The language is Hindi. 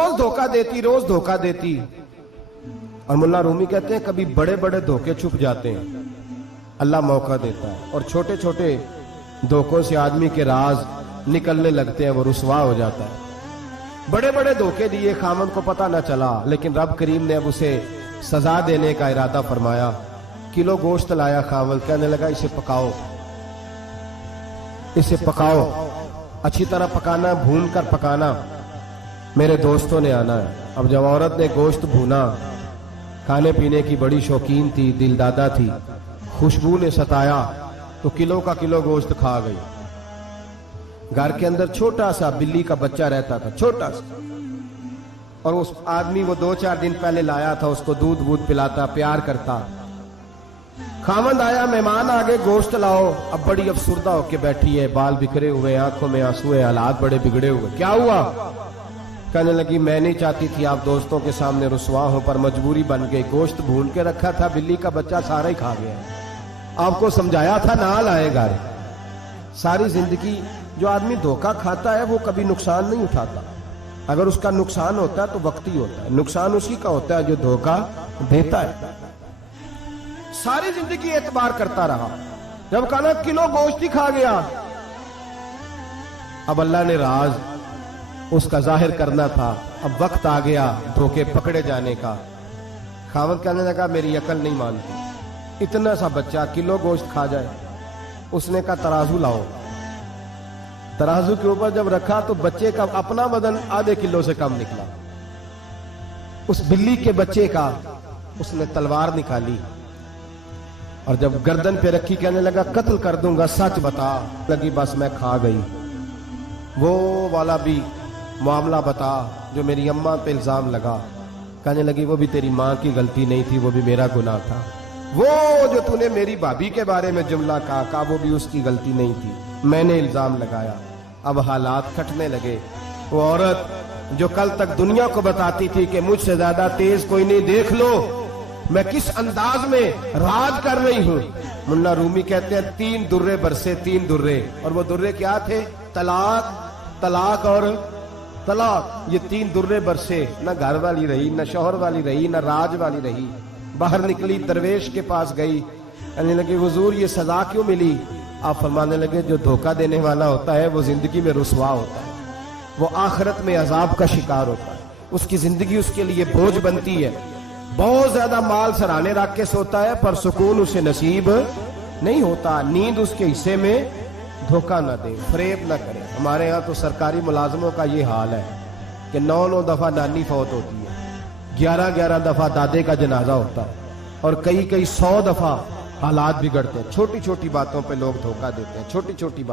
रोज धोखा देती, रोज धोखा देती। और मुल्ला रूमी कहते हैं कभी बड़े बड़े धोखे छुप जाते हैं, अल्लाह मौका देता है, और छोटे छोटे धोखों से आदमी के राज निकलने लगते हैं, वो रुसवा हो जाता है। बड़े बड़े धोखे दिए, खामद को पता न चला, लेकिन रब करीम ने अब उसे सजा देने का इरादा फरमाया। किलो गोश्त लाया खामद, कहने लगा इसे पकाओ, इसे पकाओ, अच्छी तरह पकाना, भून कर पकाना, मेरे दोस्तों ने आना है। अब जब औरत ने गोश्त भूना, खाने पीने की बड़ी शौकीन थी, दिलदादा थी, खुशबू ने सताया तो किलो का किलो गोश्त खा गई। घर के अंदर छोटा सा बिल्ली का बच्चा रहता था, छोटा सा, और उस आदमी वो 2-4 दिन पहले लाया था, उसको दूध वूध पिलाता, प्यार करता। खामद आया, मेहमान आगे, गोश्त लाओ। अब बड़ी अफसुर्दा होके बैठी है, बाल बिखरे हुए, आंखों में आंसू है, हालात बड़े बिगड़े हुए। क्या हुआ? कहने लगी मैं नहीं चाहती थी आप दोस्तों के सामने रुसवा हो, पर मजबूरी बन गई। गोश्त भून के रखा था, बिल्ली का बच्चा सारा ही खा गया। आपको समझाया था ना लाएगा। सारी जिंदगी जो आदमी धोखा खाता है वो कभी नुकसान नहीं उठाता। अगर उसका नुकसान होता है तो वक्ती होता है, नुकसान उसी का होता है जो धोखा देता है। सारी जिंदगी एतबार करता रहा, जब कहा किलो गोश्त ही खा गया। अब अल्लाह ने राज उसका जाहिर करना था, अब वक्त आ गया धोखे पकड़े जाने का। खामद कहने लगा मेरी अकल नहीं मानती, इतना सा बच्चा किलो गोश्त खा जाए। उसने कहा तराजू लाओ। तराजू के ऊपर जब रखा तो बच्चे का अपना वजन आधे किलो से कम निकला। उस बिल्ली के बच्चे का उसने तलवार निकाली और जब गर्दन पे रखी, कहने लगा कत्ल कर दूंगा, सच बता। लगी बस मैं खा गई। वो वाला भी मामला बता जो मेरी अम्मा पे इल्जाम लगा। कहने लगी वो भी तेरी माँ की गलती नहीं थी, वो भी मेरा गुनाह था। वो जो तूने मेरी भाभी के बारे में जुमला कहा, वो भी उसकी गलती नहीं थी, मैंने इल्जाम लगाया। अब हालात खटने लगे। वो औरत जो कल तक दुनिया को बताती थी कि मुझसे ज्यादा तेज कोई नहीं, देख लो मैं किस अंदाज में राज कर रही हूं। मुन्ना रूमी कहते हैं 3 दुर्रे बरसे, 3 दुर्रे, और वो दुर्रे क्या थे? तलाक, तलाक और तलाक। ये 3 दुर्रे बरसे। न घर वाली रही, न शौहर वाली रही, न राज वाली रही। बाहर निकली, दरवेश के पास गई, कहने लगी हुजूर ये सजा क्यों मिली? आप फरमाने लगे जो धोखा देने वाला होता है वो जिंदगी में रुसवा होता है, वो आखिरत में अजाब का शिकार होता है, उसकी जिंदगी उसके लिए बोझ बनती है। बहुत ज्यादा माल सराहने रख के सोता है पर सुकून उसे नसीब नहीं होता। नींद उसके हिस्से में, धोखा न दे, फरेब न करे। हमारे यहाँ तो सरकारी मुलाजमों का ये हाल है कि 9-9 दफा नानी फौत होती है, 11-11 दफा दादे का जनाजा होता है, और कई 100 दफा हालात बिगड़ते हैं। छोटी छोटी बातों पे लोग धोखा देते हैं, छोटी छोटी बात।